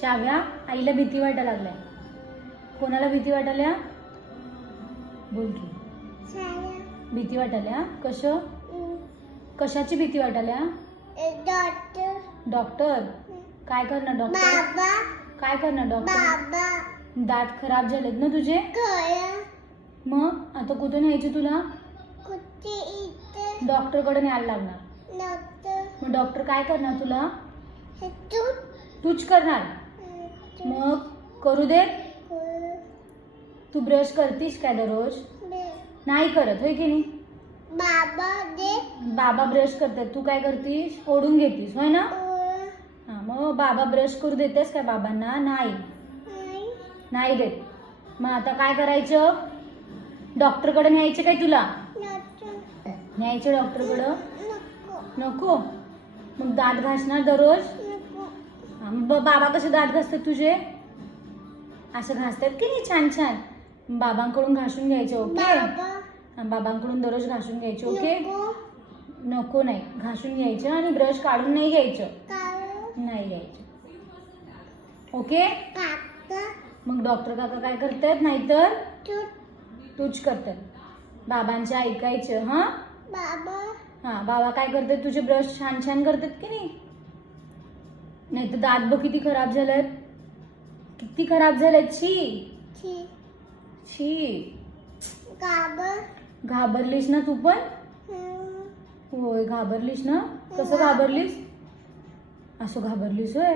शाव्या, आईला भीती वाटायला लागल्या. कोणाला भीती वाटायल्या? बोल की. भीती वाटायल्या. कशाची भीती वाटायल्या? डॉक्टर. काय करणार डॉक्टर? काय करणार डॉक्टर? दात खराब झालेत ना तुझे? मग आता कुठून यायची तुला? डॉक्टर कडे न्यायला लागणार. मग डॉक्टर काय करणार तुला? तूच करणार. मग करू दे. तू ब्रश करतीस काय दररोज? नाही करत, होय की नाही? बाबा ब्रश करतात, तू काय करतीस? ओढून घेतीस, होय ना? हा, मग बाबा ब्रश करू देतेस काय बाबांना? नाही देत. मग आता काय करायचं? डॉक्टर कडे न्यायचे काय तुला? न्यायचे डॉक्टर कडे? नको. मग दात घासणार दररोज? बाबा कसे दात घासतात तुझे? असं घासतात की नाही छान छान? बाबांकडून घासून घ्यायचे. ओके. बाबांकडून दररोज घासून घ्यायचे. ओके. नको नाही, घासून घ्यायचं आणि ब्रश काढून नाही घ्यायचं. नाही घ्यायचं. ओके. मग डॉक्टर काका काय करतात? नाहीतर तूच करतात. बाबांचे ऐकायचं. हा, बाबा काय करतात? तुझे ब्रश छान छान करतात की नाही? नाही तर दात बघ किती खराब झालेत. किती खराब झालेत. छी. घाबरलीस ना तू पण? होय, घाबरलीस ना? कसं घाबरलीस? असं घाबरलीस होय?